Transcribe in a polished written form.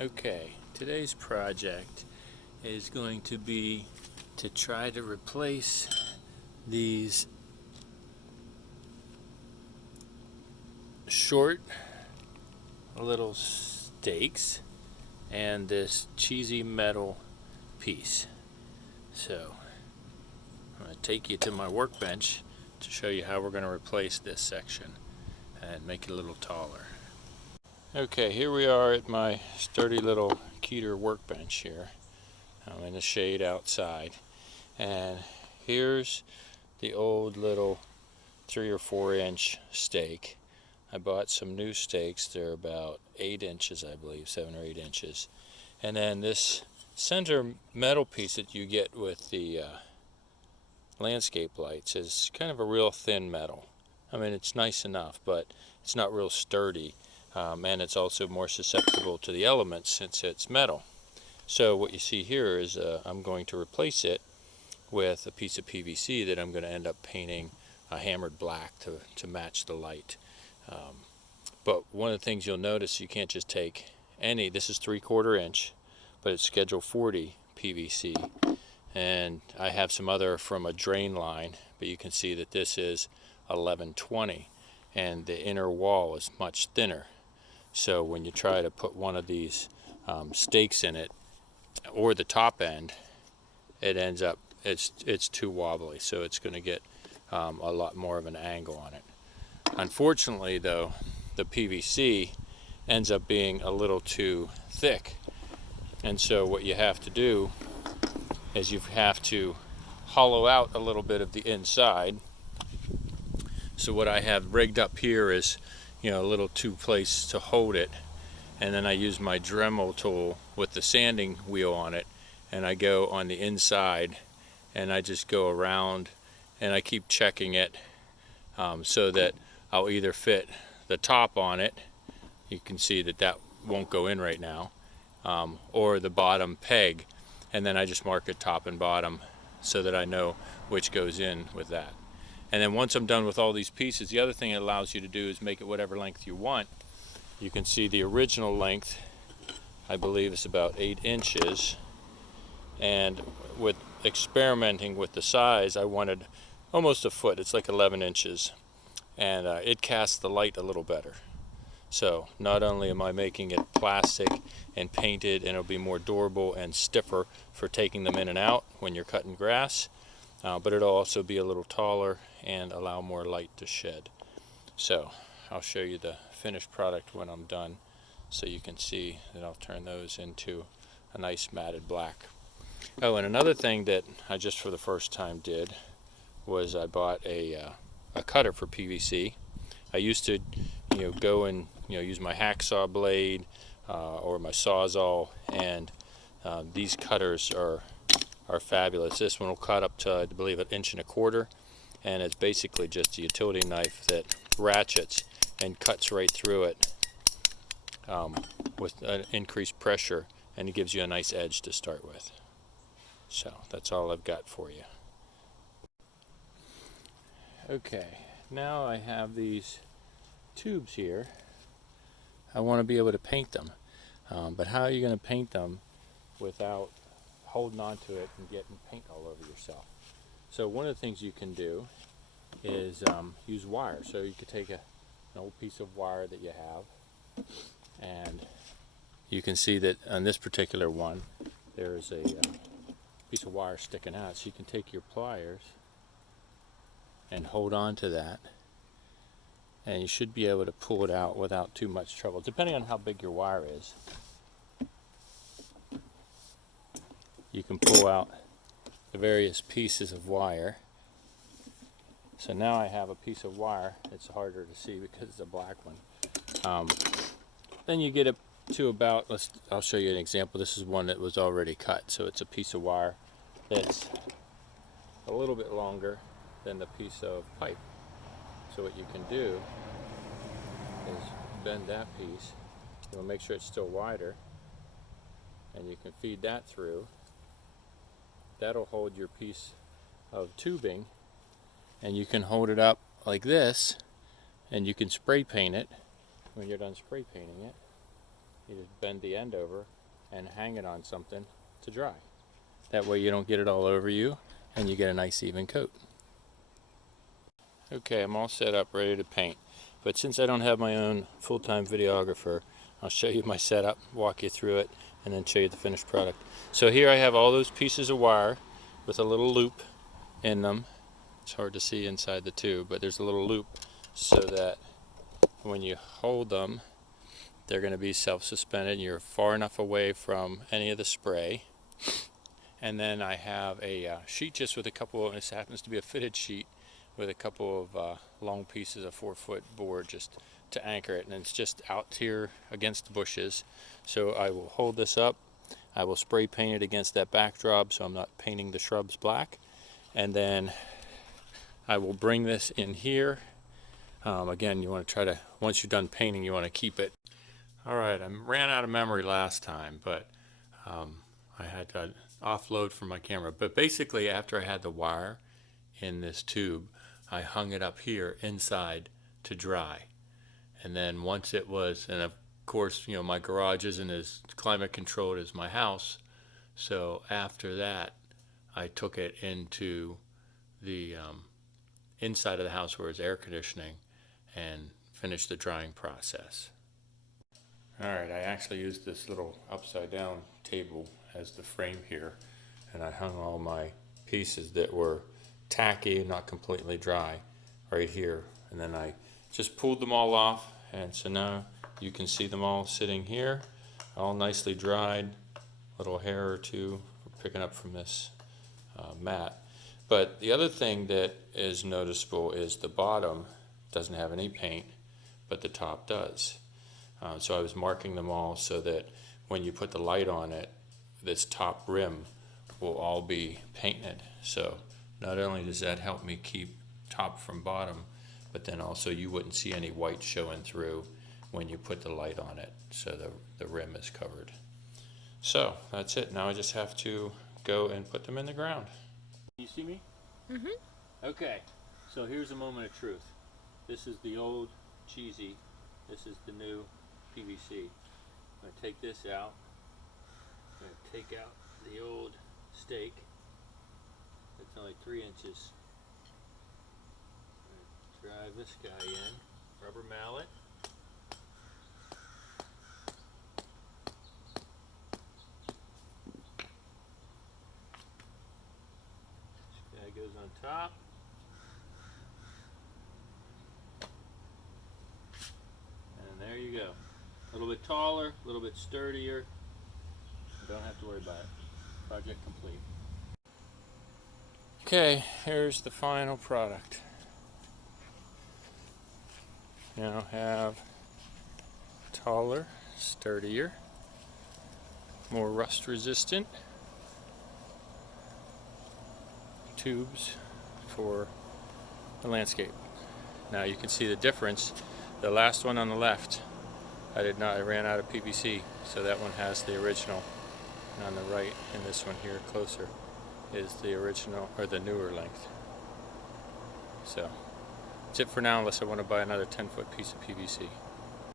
Okay, today's project is going to be to try to replace these short little stakes and this cheesy metal piece. So I'm going to take you to my workbench to show you how we're going to replace this section and make it a little taller. Okay, here we are at my sturdy little Keter workbench here. I'm in the shade outside, and here's the old little 3 or 4 inch stake. I bought some new stakes. They're about 8 inches, I believe, 7 or 8 inches. And then this center metal piece that you get with the landscape lights is kind of a real thin metal. I mean, it's nice enough, but it's not real sturdy. And it's also more susceptible to the elements since it's metal. So what you see here is I'm going to replace it with a piece of PVC that I'm going to end up painting a hammered black to match the light. But one of the things you'll notice, you can't just take any. This is 3/4 inch, but it's schedule 40 PVC. And I have some other from a drain line, but you can see that this is 1120, and the inner wall is much thinner. So when you try to put one of these stakes in it, or the top end, it ends up it's too wobbly, so it's going to get a lot more of an angle on it. Unfortunately, though, the PVC ends up being a little too thick, and so what you have to do is you have to hollow out a little bit of the inside. So what I have rigged up here is, a little place to hold it, and then I use my Dremel tool with the sanding wheel on it, and I go on the inside and I just go around and I keep checking it so that I'll either fit the top on it. You can see that won't go in right now, or the bottom peg, and then I just mark it top and bottom so that I know which goes in with that. And then once I'm done with all these pieces, the other thing it allows you to do is make it whatever length you want. You can see the original length, I believe, is about 8 inches. And with experimenting with the size, I wanted almost a foot. It's like 11 inches. And it casts the light a little better. So not only am I making it plastic and painted, and it'll be more durable and stiffer for taking them in and out when you're cutting grass, but it'll also be a little taller and allow more light to shed. So I'll show you the finished product when I'm done, so you can see that I'll turn those into a nice matted black. Oh, and another thing that I just for the first time did was I bought a cutter for PVC. I used to go and use my hacksaw blade or my Sawzall, and these cutters are fabulous. This one will cut up to, I believe, 1.25 inches, and it's basically just a utility knife that ratchets and cuts right through it with an increased pressure, and it gives you a nice edge to start with. So that's all I've got for you. Okay, now I have these tubes here. I want to be able to paint them, but how are you going to paint them without holding on to it and getting paint all over yourself? So one of the things you can do is use wire. So you could take an old piece of wire that you have, and you can see that on this particular one there's a piece of wire sticking out. So you can take your pliers and hold on to that, and you should be able to pull it out without too much trouble, depending on how big your wire is. You can pull out the various pieces of wire. So now I have a piece of wire. It's harder to see because it's a black one. Then you get up to about, I'll show you an example. This is one that was already cut, so it's a piece of wire that's a little bit longer than the piece of pipe. So what you can do is bend that piece. You'll make sure it's still wider, and you can feed that through. That'll hold your piece of tubing, and you can hold it up like this, and you can spray paint it when you're done spray painting it. you just bend the end over and hang it on something to dry. That way you don't get it all over you and you get a nice even coat. Okay, I'm all set up, ready to paint. But since I don't have my own full-time videographer, I'll show you my setup, walk you through it, and then show you the finished product. So here I have all those pieces of wire with a little loop in them. It's hard to see inside the tube, but there's a little loop so that when you hold them, they're going to be self-suspended and you're far enough away from any of the spray. And then I have a sheet just with a couple, this happens to be a fitted sheet, with a couple of long pieces of 4-foot board just to anchor it, and it's just out here against the bushes. So I will hold this up, I will spray paint it against that backdrop so I'm not painting the shrubs black, and then I will bring this in here. Again, you want to try to, once you're done painting, you want to keep it. Alright, I ran out of memory last time, but I had to offload from my camera. But basically, after I had the wire in this tube, I hung it up here inside to dry. And then once it was, and of course, you know, my garage isn't as climate controlled as my house, so after that I took it into the inside of the house where it's air conditioning and finished the drying process. Alright, I actually used this little upside down table as the frame here, and I hung all my pieces that were tacky, not completely dry, right here, and then I just pulled them all off, and so now you can see them all sitting here, all nicely dried. Little hair or two picking up from this mat. But the other thing that is noticeable is the bottom doesn't have any paint, but the top does. So I was marking them all so that when you put the light on it, this top rim will all be painted. So not only does that help me keep top from bottom, but then also you wouldn't see any white showing through when you put the light on it, so the rim is covered. So that's it. Now I just have to go and put them in the ground. You see me? Mm-hmm. Okay, so here's a moment of truth. This is the old cheesy, this is the new PVC. I'm going to take this out. I'm going to take out the old stake. It's only 3 inches. Drive this guy in, rubber mallet. This guy goes on top. And there you go. A little bit taller, a little bit sturdier. Don't have to worry about it. Project complete. Okay, here's the final product. Now have taller, sturdier, more rust resistant tubes for the landscape. Now you can see the difference. The last one on the left, I ran out of PVC, so that one has the original. And on the right, and this one here closer, is the original, or the newer length. So that's it for now, unless I want to buy another 10-foot piece of PVC.